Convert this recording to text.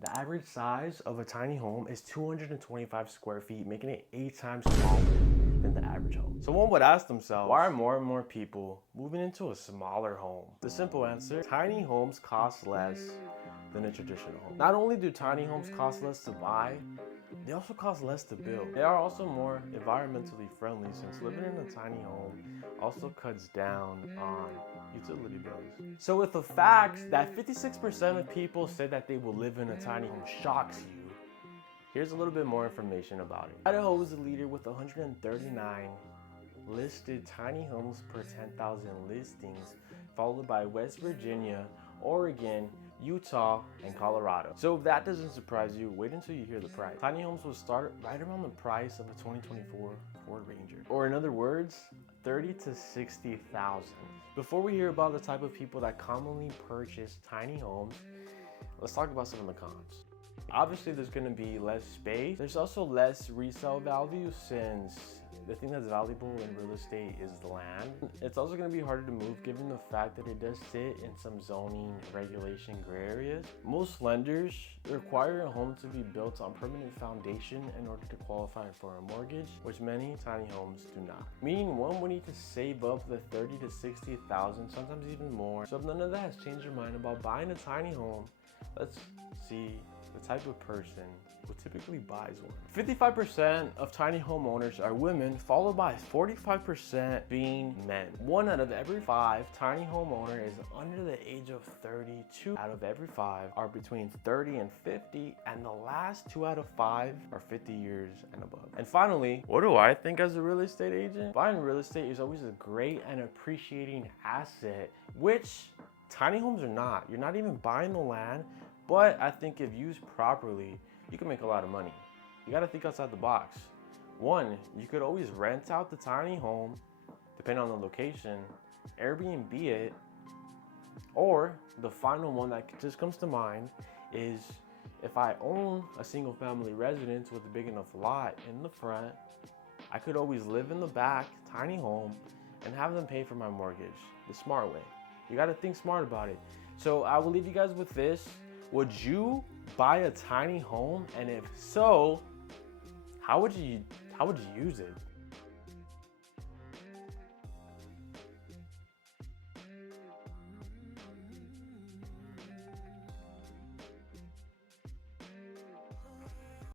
The average size of a tiny home is 225 square feet, making it 8 times smaller than the average home. So one would ask themselves, why are more and more people moving into a smaller home? The simple answer, tiny homes cost less than a traditional home. Not only do tiny homes cost less to buy, they also cost less to build. They are also more environmentally friendly since living in a tiny home also cuts down on utility bills. So with the fact that 56% of people say that they will live in a tiny home shocks you, here's a little bit more information about it. Idaho is the leader with 139 listed tiny homes per 10,000 listings, followed by West Virginia, Oregon, Utah, and Colorado. So if that doesn't surprise you, wait until you hear the price. Tiny homes will start right around the price of a 2024 Ford Ranger. Or in other words, 30 to 60,000. Before we hear about the type of people that commonly purchase tiny homes, let's talk about some of the cons. Obviously, there's gonna be less space. There's also less resale value since the thing that's valuable in real estate is the land. It's also gonna be harder to move given the fact that it does sit in some zoning regulation gray areas. Most lenders require a home to be built on permanent foundation in order to qualify for a mortgage, which many tiny homes do not. Meaning one would need to save up the 30 to 60,000, sometimes even more. So if none of that has changed your mind about buying a tiny home, let's see the type of person who typically buys one. 55% of tiny home owners are women, followed by 45% being men. 1 out of every 5 tiny home owner is under the age of 30. 2 out of every 5 are between 30 and 50, and the last 2 out of 5 are 50 years and above. And finally, what do I think as a real estate agent? Buying real estate is always a great and appreciating asset, which tiny homes are not. You're not even buying the land, but I think if used properly, you can make a lot of money. You gotta think outside the box. 1, you could always rent out the tiny home, depending on the location, Airbnb it, or the final one that just comes to mind is if I own a single family residence with a big enough lot in the front, I could always live in the back, tiny home, and have them pay for my mortgage the smart way. You gotta think smart about it. So I will leave you guys with this. Would you buy a tiny home? And if so, how would you use it?